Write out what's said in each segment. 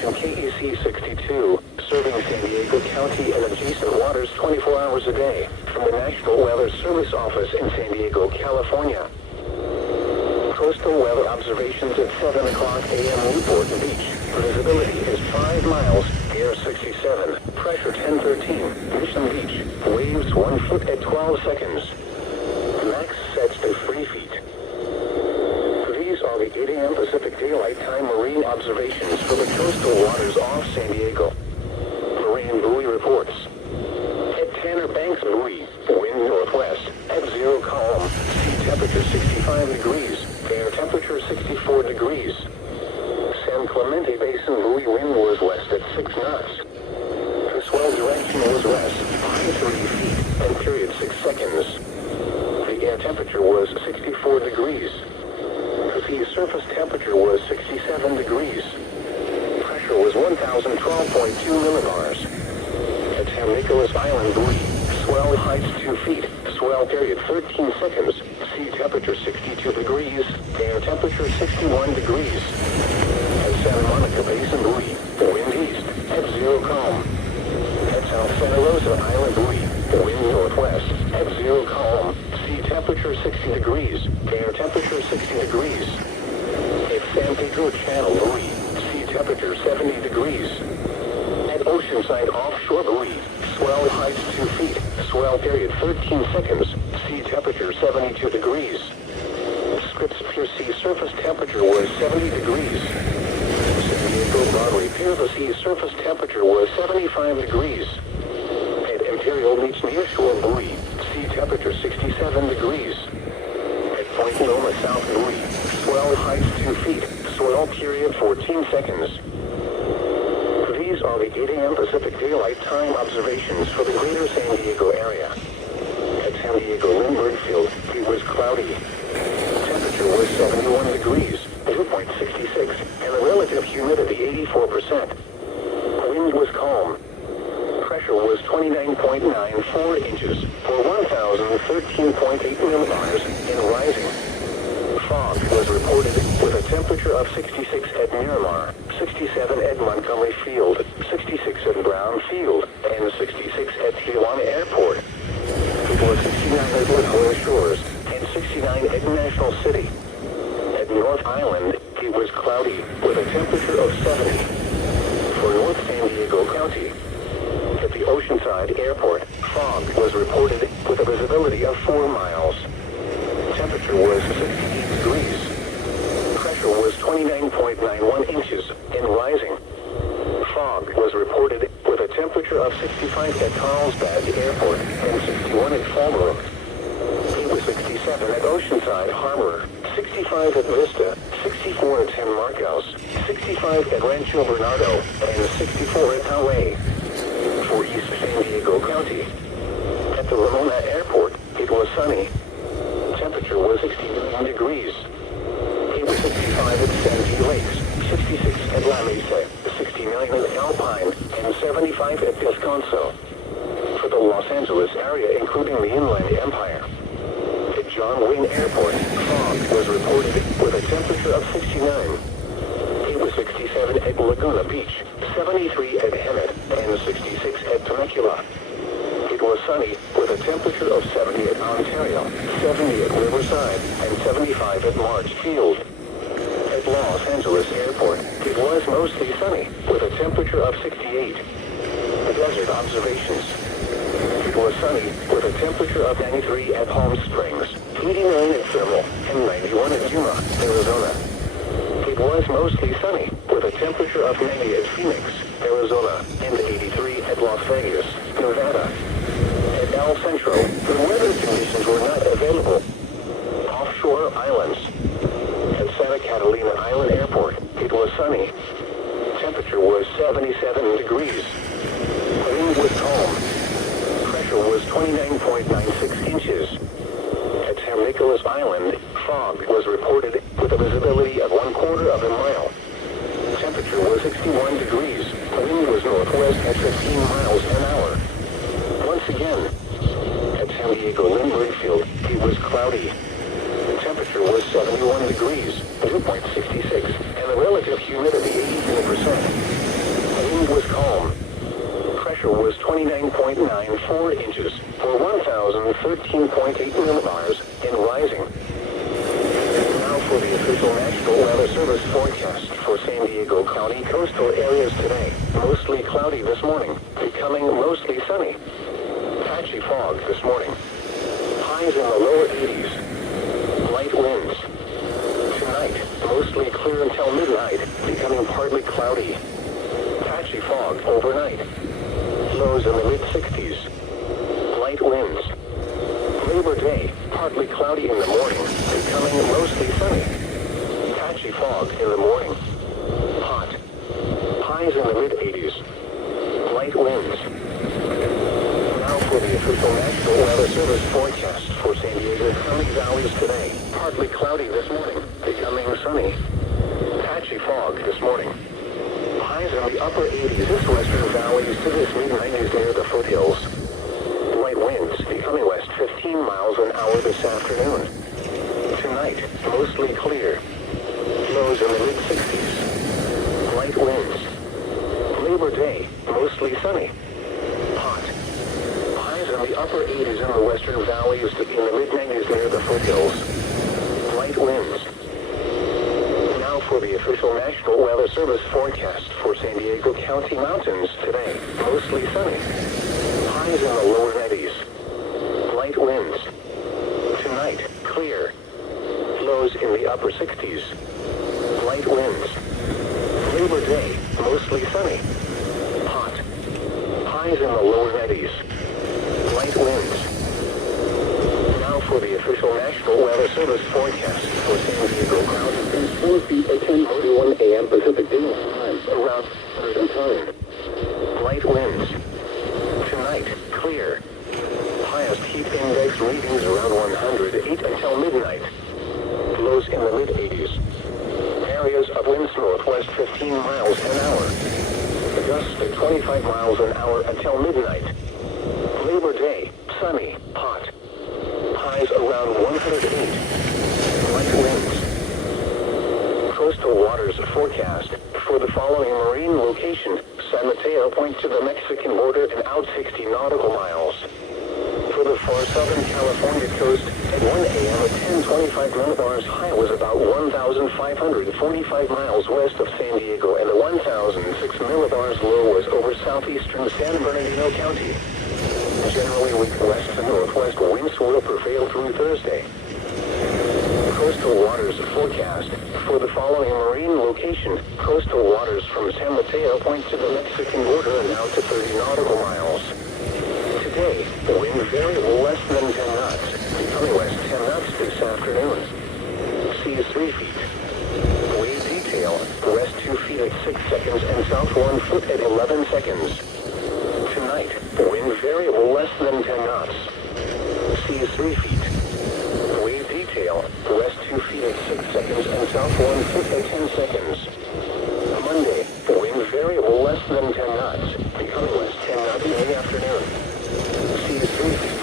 station KEC62, serving San Diego County and adjacent waters 24 hours a day, from the National Weather Service Office in San Diego, California. Coastal weather observations at 7 o'clock a.m. Newport Beach. Visibility is 5 miles, air 67, pressure 1013, Mission Beach, waves 1 foot at 12 seconds. Max sets to 3 feet. These are the 8 a.m. Pacific Daylight Time marine observations for the coastal waters off San Diego. Marine buoy reports. At Tanner Banks Buoy, wind northwest, at 0 column, sea temperature 65 degrees, air temperature 64 degrees. San Clemente Basin buoy wind was west at 6 knots. The swell direction was west, 30 feet, and period 6 seconds. The air temperature was 64 degrees. The sea surface temperature was 67 degrees. Pressure was 1,012.2 millibars. At San Nicolas Island buoy, swell heights 2 feet, swell period 13 seconds, sea temperature 62 degrees, air temperature 61 degrees. At Santa Monica Basin buoy, wind east, at 0 calm. At South Santa Rosa Island buoy, wind northwest, at 0 calm, sea temperature 60 degrees, air temperature 60 degrees. At San Pedro Channel buoy, sea temperature 70 degrees. At Oceanside Offshore buoy, swell heights 2 feet, swell period 13 seconds, sea temperature 72 degrees. Scripps Pier sea surface temperature was 70 degrees. San Diego Broadway Pier the sea surface temperature was 75 degrees. At Imperial Beach Nearshore buoy, sea temperature 67 degrees. At Point Loma South buoy, swell heights 2 feet, swell period 14 seconds. These are the 8 a.m. Pacific Daylight Time observations for the greater San Diego area. At San Diego Lindbergh Field, it was cloudy. Temperature was 71 degrees, dew point 66, and the relative humidity 84%. Wind was calm. Pressure was 29.94 inches for 1,013.8 millibars and rising. Fog was reported with a temperature of 66 at Miramar, 67 at Montgomery Field, 66 at Brown Field, and 66 at Tijuana Airport. It was 69 at Latoya Shores and 69 at National City. At North Island, it was cloudy with a temperature of 70. For North San Diego County, at the Oceanside Airport, fog was reported with a visibility of 4 miles. Temperature was 68 degrees. Pressure was 29.91 inches and rising. Fog was reported with a temperature of 65 at Carlsbad Airport and 61 at Fallbrook. It was 67 at Oceanside Harbor, 65 at Vista, 64 at San Marcos, 65 at Rancho Bernardo, and 64 at Hawaii. For East San Diego County, at the Ramona Airport, it was sunny. Temperature was 69 degrees. It was 65 at Sandy Lakes, 66 at La Mesa, 69 at Alpine, and 75 at Descanso. For the Los Angeles area, including the Inland Empire, at John Wayne Airport, fog was reported with a temperature of 69. It was 67 at Laguna Beach, 73 at Hemet, and 66 at Temecula. It was sunny with a temperature of 70 at Ontario, 70 at Riverside, and 75 at March Field. At Los Angeles Airport, it was mostly sunny with a temperature of 68. Desert observations. It was sunny with a temperature of 93 at Palm Springs, 89 at Thermal, and 91 at Yuma, Arizona. It was mostly sunny with a temperature of 90 at Phoenix, Arizona, and 83 at Las Vegas, Nevada. At El Centro, the weather conditions were not available. Offshore islands. At Santa Catalina Island Airport, it was sunny. Temperature was 77 degrees. Wind was calm. Pressure was 29.96 inches. At San Nicolas Island, fog was reported with a visibility of 1/4 of a mile. Temperature was 61 degrees. Wind was northwest at 15 miles an hour. Once again, at San Diego Lindbergh Field, it was cloudy. Temperature was 71 degrees, dew point 66, and the relative humidity 84%. pressure was 29.94 inches for 1,013.8 millibars and rising. Now for the official National Weather Service forecast for San Diego County coastal areas today. Mostly cloudy this morning, becoming mostly sunny. Patchy fog this morning. Highs in the lower 80s. Light winds. Tonight, mostly clear until midnight, becoming partly cloudy. Patchy fog overnight. Lows in the mid-60s. Light winds. Labor Day, partly cloudy in the morning, becoming mostly sunny. Patchy fog in the morning. Hot. Highs in the mid-80s. Light winds. Now for the official National Weather Service forecast for San Diego County valleys today. Partly cloudy this morning, becoming sunny. Patchy fog this morning. Highs in the upper 80s this western valleys to this mid-90s near the foothills. Light winds becoming west 15 miles an hour this afternoon. Tonight, mostly clear. Lows in the mid-60s. Light winds. Labor Day, mostly sunny. Hot. Highs in the upper 80s in the western valleys in the mid-90s near the foothills. Light winds. Now for the official National Weather Service forecast for San Diego County mountains today. Mostly sunny. Highs in the lower 90s. Light winds. Tonight, clear. Lows in the upper 60s. Light winds. Labor Day, mostly sunny. Hot. Highs in the lower 90s. Light winds. Now for the official National Weather Service forecast for San Diego County. 4 feet at 10:41 a.m. Pacific Daylight Time. Around 30 time. Light winds. Tonight, clear. Highest heat index readings around 108 until midnight. Lows in the mid-80s. Areas of winds northwest 15 miles an hour. Gusts at 25 miles an hour until midnight. Labor Day, sunny, hot. Highs around 108. Light winds. Coastal waters forecast for the following marine location: San Mateo Point to the Mexican border and out 60 nautical miles. For the far southern California coast, at 1 a.m. at 10:25 millibars, high was about 1,545 miles west of San Diego, and the 1,006 millibars low was over southeastern San Bernardino County. Generally weak west to northwest winds will prevail through Thursday. Coastal waters forecast for the following marine location: coastal waters from San Mateo Point to the Mexican border and out to 30 nautical miles. Today, the wind variable less than 10 knots, becoming west 10 knots this afternoon. Seas 3 feet. Wave detail, west 2 feet at 6 seconds and south 1 foot at 11 seconds. Tonight, wind variable less than 10 knots. Seas 3 feet. Wave detail, west 2 feet at 6 seconds and south 1 foot at 10 seconds. Monday, wind variable less than 10 knots, becoming west 10 knots in the afternoon. Seas 3 feet.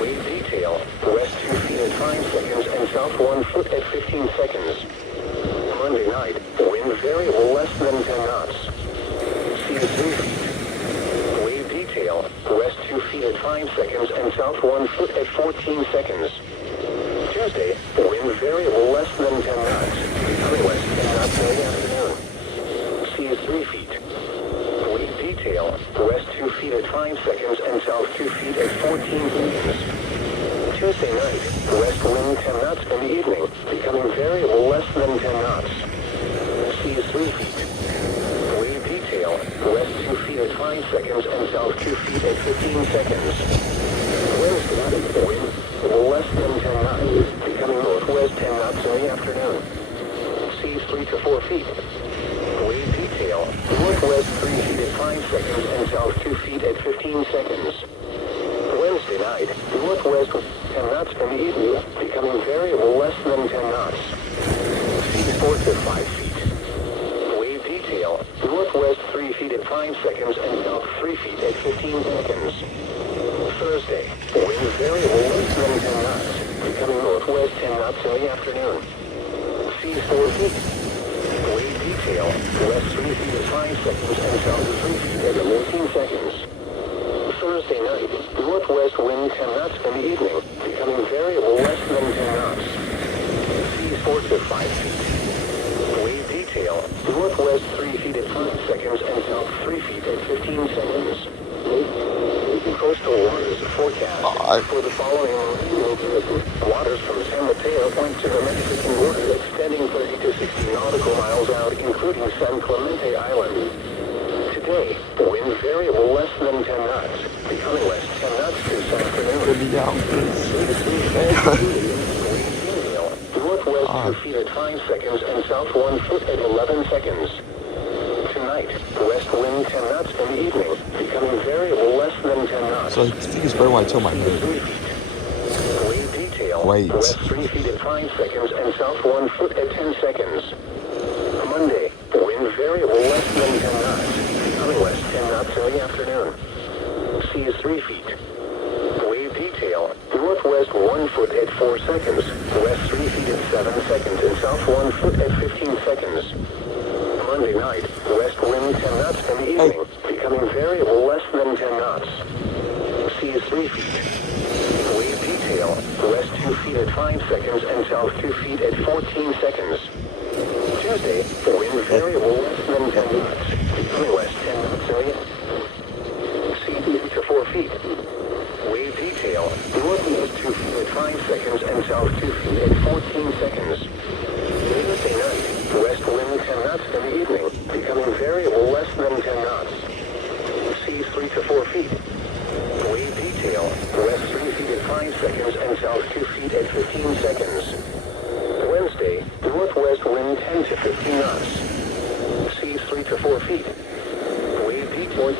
Wave detail, west 2 feet at 5 seconds and south 1 foot at 15 seconds. Monday night, wind variable less than 10 knots. Seas 3 feet. Wave detail, west 2 feet at 5 seconds and south 1 foot at 14 seconds. Tuesday, wind variable less than 10 knots, becoming west 10 knots in the afternoon. Seas 3 feet. Wave detail, west 2 feet at 5 seconds and south 2 feet at 14 seconds. Tuesday night, west wind 10 knots in the evening, becoming variable less than 10 knots. Seas 3 feet. Wave detail, west 2 feet at 5 seconds and south 2 feet at 15 seconds. Wednesday night, wind less than 10 knots, becoming northwest 10 knots in the afternoon. Seas 3 to 4 feet. Wave detail, northwest 3 feet at 5 seconds and south 2 feet at 15 seconds. Wednesday night, northwest 10 knots in the evening, becoming variable less than 10 knots. Seas 4 to 5 feet. Wave detail, northwest 3 feet at 5 seconds and south 3 feet at 15 seconds. Thursday, wind variable less than 10 knots, becoming northwest 10 knots in the afternoon. Seas 4 feet. Wave detail. detail, west 3 feet at 5 seconds and south 3 feet at 14 seconds. Thursday night, northwest wind 10 knots in the evening, becoming variable less than 10 knots. Seas 4 to 5 feet. Wave detail, northwest 3 feet at 5 seconds and south 3 feet at 15 seconds. Coastal waters forecast for the following waters from San Mateo Point to the Mexican border extending 30 to 60 nautical miles out, including San Clemente Island. Today, wind variable less than 10 knots, becoming less 10 knots this afternoon. Northwest 2 feet at 5 seconds and south 1 foot at 11 seconds. Tonight, west wind 10 knots in the evening, becoming variable less than 10 knots. So I think it's very white till my head. Wave detail, Wait. west 3 feet at 5 seconds and south 1 foot at 10 seconds. Monday, wind variable less than 10 knots, becoming less 10 knots in the afternoon. Sea is 3 feet. Wave detail, northwest 1 foot at 4 seconds, west 3 feet at 7 seconds and south 1 foot at 15 seconds. Monday night, west wind 10 knots in the evening, becoming variable less than 10 knots. Sea is 3 feet. Wave detail, west 2 feet at 5 seconds and south 2 feet at 14 seconds. Tuesday, wind variable less than 10 knots, becoming less 10 knots in the sea 3 to 4 feet. Wave detail, northwest 2 feet at 5 seconds and south 2 feet at 14 seconds. Wednesday night, west wind 10 knots in the evening, becoming variable less than 10 knots. Seas 3 to 4 feet. Wave detail, west 3 feet at 5 seconds and south 2 feet at 15 seconds. Wednesday, northwest wind 10 to 15 knots. Seas 3 to 4 feet. Wave detail,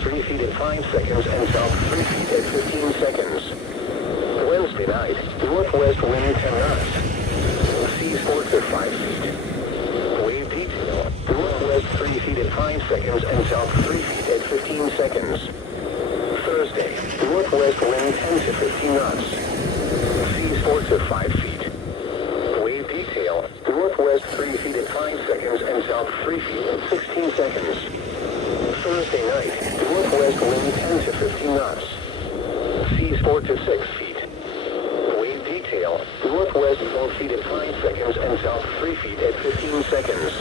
3 feet at 5 seconds and south 3 feet at 15 seconds. Wednesday night, northwest wind 10 knots. Seas 4 to 5 feet. Wave detail, northwest 3 feet at 5 seconds and south 3 feet at 15 seconds. Thursday, northwest wind 10 to 15 knots. Seas 4 to 5 feet. Wave detail, northwest 3 feet at 5 seconds and south 3 feet at 16 seconds. Thursday night, northwest wind 10 to 15 knots. Seas 4 to 6 feet. Northwest 4 feet at 5 seconds and south 3 feet at 15 seconds.